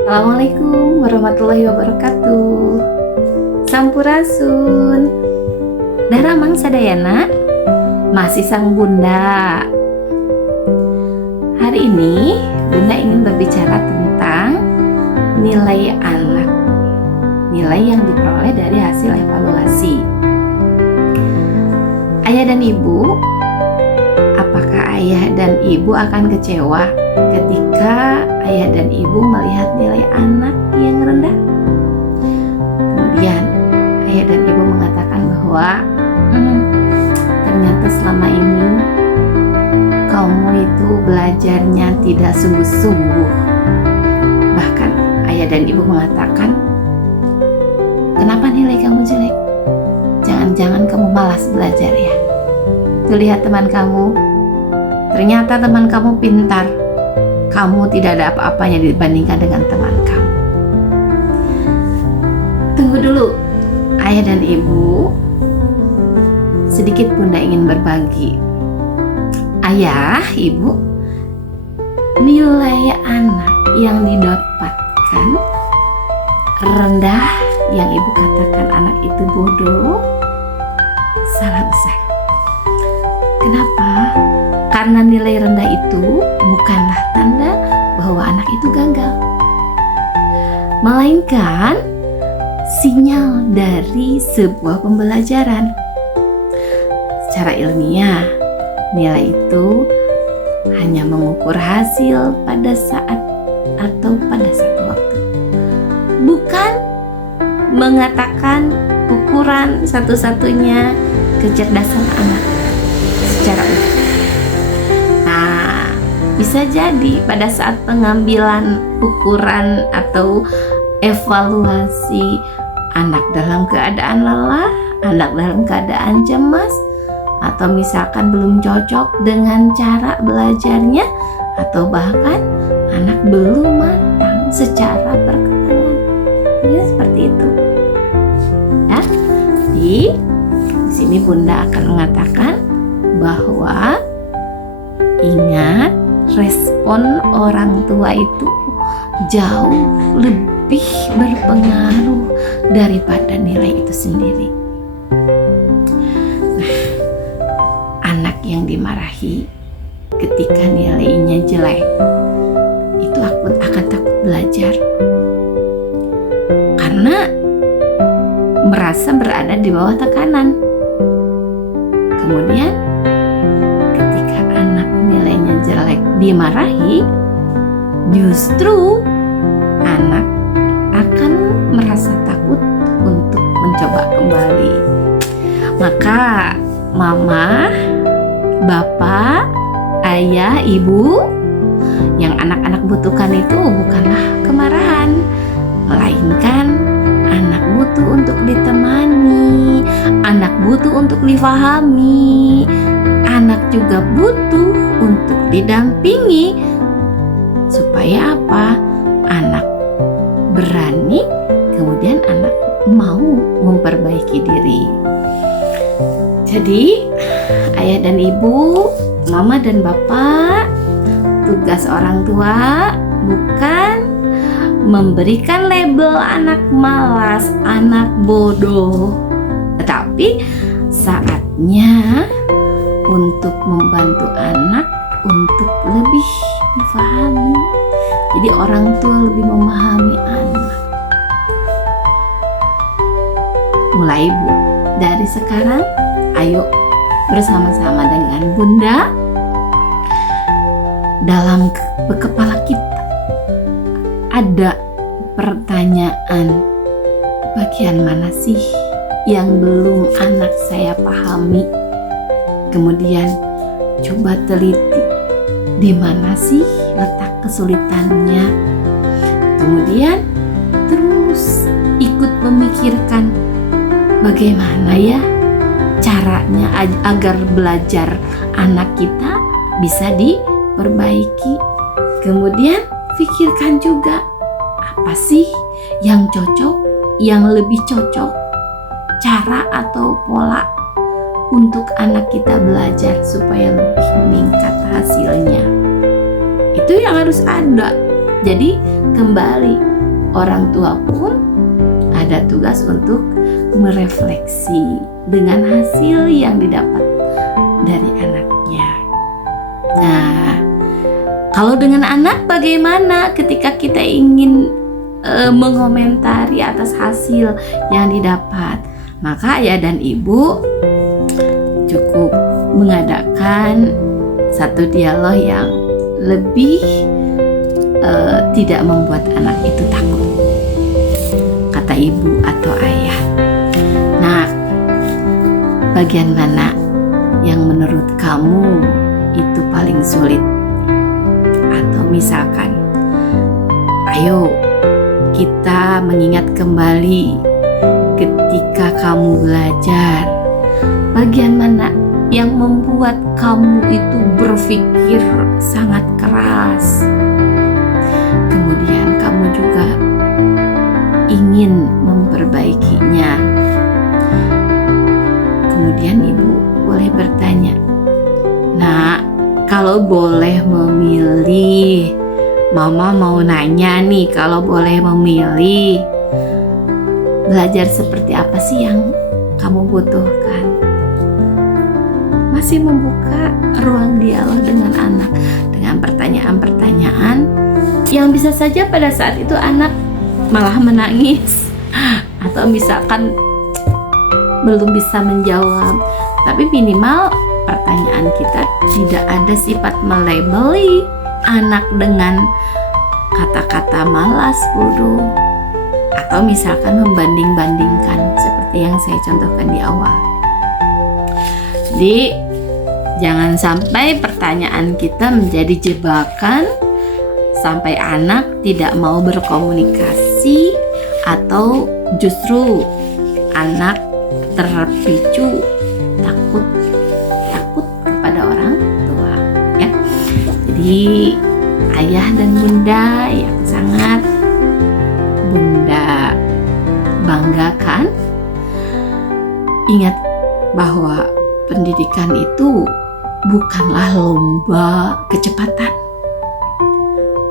Assalamualaikum warahmatullahi wabarakatuh. Sampurasun. Daramang sadayana, masih sang bunda. Hari ini bunda ingin berbicara tentang nilai anak. Nilai yang diperoleh dari hasil evaluasi. Ayah dan ibu, apakah ayah dan ibu akan kecewa ketika ayah dan ibu melihat nilai anak yang rendah? Kemudian ayah dan ibu mengatakan bahwa ternyata selama ini kamu itu belajarnya tidak sungguh-sungguh. Bahkan ayah dan ibu mengatakan, kenapa nilai kamu jelek? Jangan-jangan kamu malas belajar ya? Tuh lihat teman kamu, ternyata teman kamu pintar. Kamu tidak ada apa-apanya dibandingkan dengan teman kamu. Tunggu dulu, ayah dan ibu. Sedikit bunda ingin berbagi. Ayah, ibu, nilai anak yang didapatkan rendah, yang ibu katakan anak itu bodoh, salah besar. Kenapa? Karena nilai rendah itu bukanlah tanda bahwa anak itu gagal, melainkan sinyal dari sebuah pembelajaran. Secara ilmiah, nilai itu hanya mengukur hasil pada saat atau pada satu waktu, bukan mengatakan ukuran satu-satunya kecerdasan anak secara utuh. Nah, bisa jadi pada saat pengambilan ukuran atau evaluasi anak dalam keadaan lelah, anak dalam keadaan cemas, atau misalkan belum cocok dengan cara belajarnya, atau bahkan anak belum matang secara perkembangan. Ya, seperti itu. Ya. Di sini bunda akan mengatakan bahwa ingat, respon orang tua itu jauh lebih berpengaruh daripada nilai itu sendiri. Nah, anak yang dimarahi ketika nilainya jelek itu akan takut belajar karena merasa berada di bawah tekanan. Kemudian ketika anak nilainya jelek dimarahi, justru anak akan merasa takut untuk mencoba kembali. Maka mama, bapak, ayah, ibu, yang anak-anak butuhkan itu bukanlah kemarahan, melainkan anak butuh untuk ditemani, anak butuh untuk difahami, anak juga butuh untuk didampingi. Supaya apa? Anak berani, kemudian anak mau memperbaiki diri. Jadi, ayah dan ibu, mama dan bapak, tugas orang tua bukan memberikan label anak malas, anak bodoh, tetapi saatnya untuk membantu anak untuk lebih difahami. Jadi orang tua lebih memahami anak. Mulai Bu, dari sekarang ayo bersama-sama dengan bunda, dalam kepala kita ada pertanyaan, bagian mana sih yang belum anak saya pahami? Kemudian coba teliti, di mana sih letak kesulitannya? Kemudian terus ikut memikirkan bagaimana ya caranya agar belajar anak kita bisa diperbaiki. Kemudian pikirkan juga apa sih yang cocok, yang lebih cocok, cara atau pola untuk anak kita belajar supaya lebih meningkat hasilnya. Itu yang harus ada. Jadi kembali, orang tua pun ada tugas untuk merefleksi dengan hasil yang didapat dari anaknya. Nah, kalau dengan anak bagaimana ketika kita ingin mengomentari atas hasil yang didapat? Maka ayah dan ibu cukup mengadakan satu dialog yang lebih tidak membuat anak itu takut, kata ibu atau ayah. Nah, bagian mana yang menurut kamu itu paling sulit? Atau misalkan, ayo kita mengingat kembali ketika kamu belajar, bagian mana yang membuat kamu itu berpikir sangat keras, kemudian kamu juga ingin memperbaikinya. Kemudian ibu boleh bertanya, "Nak, kalau boleh memilih, mama mau nanya nih, kalau boleh memilih, belajar seperti apa sih yang kamu butuhkan?" Masih membuka ruang dialog dengan anak dengan pertanyaan-pertanyaan yang bisa saja pada saat itu anak malah menangis atau misalkan belum bisa menjawab, tapi minimal pertanyaan kita tidak ada sifat melabeli anak dengan kata-kata malas, bodoh, atau misalkan membanding-bandingkan seperti yang saya contohkan di awal. Jadi jangan sampai pertanyaan kita menjadi jebakan sampai anak tidak mau berkomunikasi, atau justru anak terpicu takut kepada orang tua, ya. Jadi ayah dan bunda yang sangat bunda banggakan, ingat bahwa pendidikan itu bukanlah lomba kecepatan.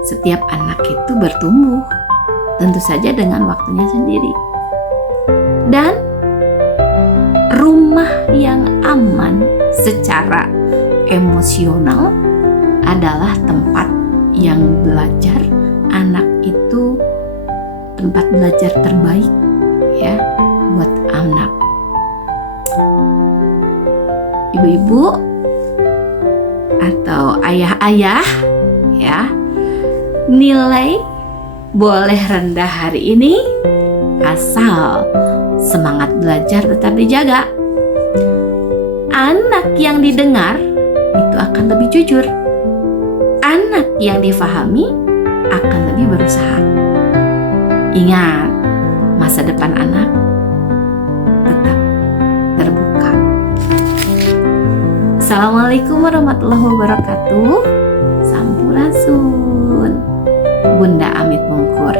Setiap anak itu bertumbuh, tentu saja dengan waktunya sendiri. Dan rumah yang aman secara emosional adalah tempat yang belajar. Anak itu tempat belajar terbaik, ya, buat anak. Ibu-ibu atau ayah-ayah, ya, nilai boleh rendah hari ini asal semangat belajar tetap dijaga. Anak yang didengar itu akan lebih jujur. Anak yang difahami akan lebih berusaha. Ingat, masa depan anak tetap terbuka. Assalamualaikum warahmatullahi wabarakatuh. Sampurasun. Bunda Amit Mungkur.